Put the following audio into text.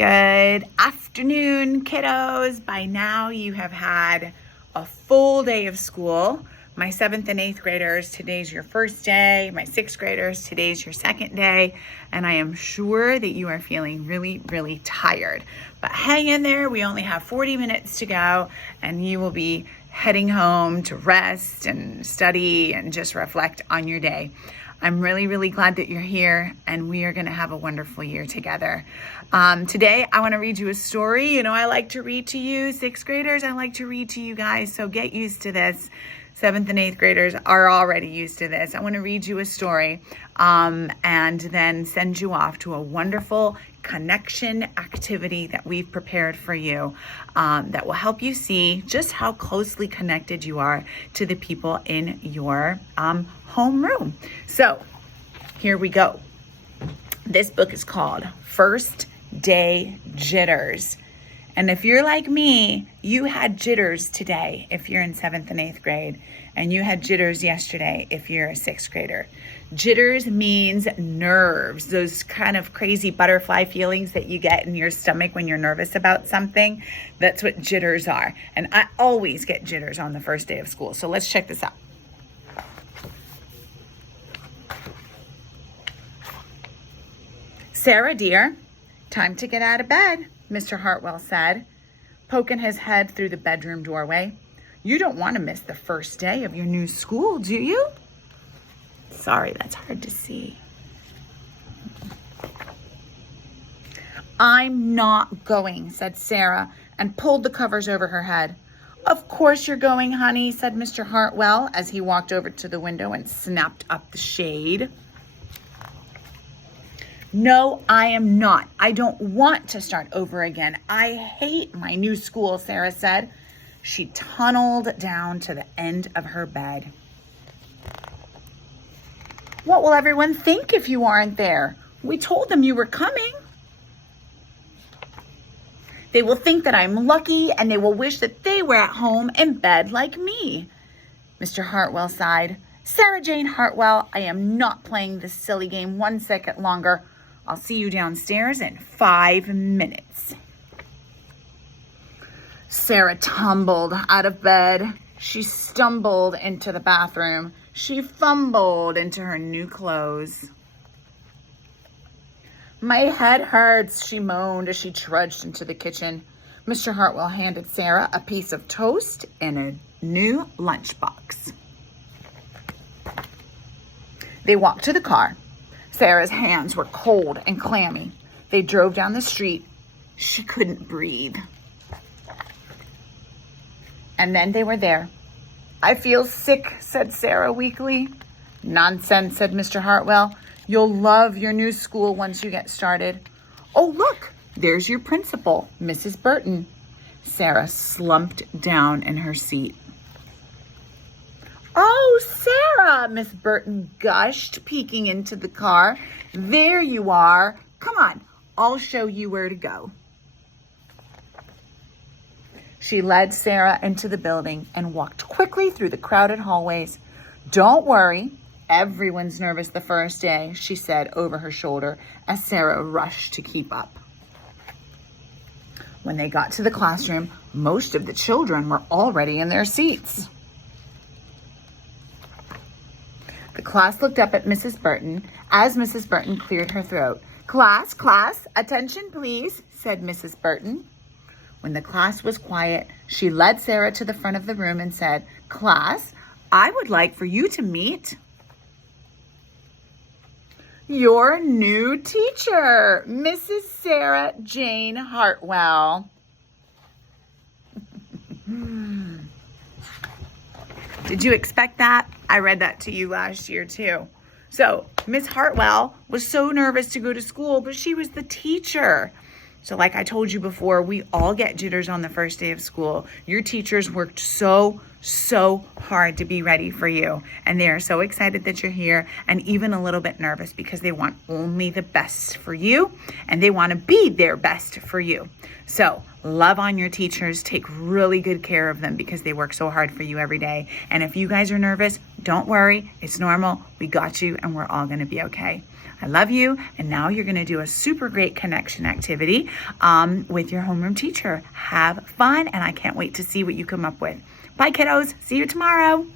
Good afternoon, kiddos. By now you have had a full day of school. My 7th and 8th graders, today's your first day. My 6th graders, today's your second day. And I am sure that you are feeling really, really tired. But hang in there. We only have 40 minutes to go and you will be heading home to rest and study and just reflect on your day. I'm really, really glad that you're here and we are going to have a wonderful year together. Today, I want to read you a story. You know, I like to read to you, 6th graders. I like to read to you guys, so get used to this. 7th and 8th graders are already used to this. I want to read you a story and then send you off to a wonderful connection activity that we've prepared for you that will help you see just how closely connected you are to the people in your homeroom. So here we go. This book is called First Day Jitters. And if you're like me, you had jitters today if you're in 7th and 8th grade, and you had jitters yesterday if you're a 6th grader. Jitters means nerves, those kind of crazy butterfly feelings that you get in your stomach when you're nervous about something. That's what jitters are. And I always get jitters on the first day of school. So let's check this out. Sarah, dear, time to get out of bed, Mr. Hartwell said, poking his head through the bedroom doorway. You don't want to miss the first day of your new school, do you? Sorry, that's hard to see. I'm not going, said Sarah, and pulled the covers over her head. Of course you're going, honey, said Mr. Hartwell as he walked over to the window and snapped up the shade. No, I am not. I don't want to start over again. I hate my new school, Sarah said. She tunneled down to the end of her bed. What will everyone think if you aren't there? We told them you were coming. They will think that I'm lucky and they will wish that they were at home in bed like me. Mr. Hartwell sighed. Sarah Jane Hartwell, I am not playing this silly game 1 second longer. I'll see you downstairs in 5 minutes. Sarah tumbled out of bed. She stumbled into the bathroom. She fumbled into her new clothes. My head hurts, she moaned as she trudged into the kitchen. Mr. Hartwell handed Sarah a piece of toast and a new lunchbox. They walked to the car. Sarah's hands were cold and clammy. They drove down the street. She couldn't breathe. And then they were there. I feel sick, said Sarah weakly. Nonsense, said Mr. Hartwell. You'll love your new school once you get started. Oh, look, there's your principal, Mrs. Burton. Sarah slumped down in her seat. Oh, Sarah, Miss Burton gushed, peeking into the car. There you are. Come on, I'll show you where to go. She led Sarah into the building and walked quickly through the crowded hallways. Don't worry, everyone's nervous the first day, she said over her shoulder as Sarah rushed to keep up. When they got to the classroom, most of the children were already in their seats. The class looked up at Mrs. Burton as Mrs. Burton cleared her throat. Class, attention please, said Mrs. Burton. When the class was quiet, she led Sarah to the front of the room and said, Class, I would like for you to meet your new teacher, Mrs. Sarah Jane Hartwell. Did you expect that? I read that to you last year too. So Miss Hartwell was so nervous to go to school, but she was the teacher. So like I told you before, we all get jitters on the first day of school. Your teachers worked so hard to be ready for you. And they are so excited that you're here and even a little bit nervous because they want only the best for you and they want to be their best for you. So love on your teachers. Take really good care of them because they work so hard for you every day. And if you guys are nervous, don't worry. It's normal. We got you and we're all going to be okay. I love you. And now you're gonna do a super great connection activity with your homeroom teacher. Have fun, and I can't wait to see what you come up with. Bye, kiddos. See you tomorrow.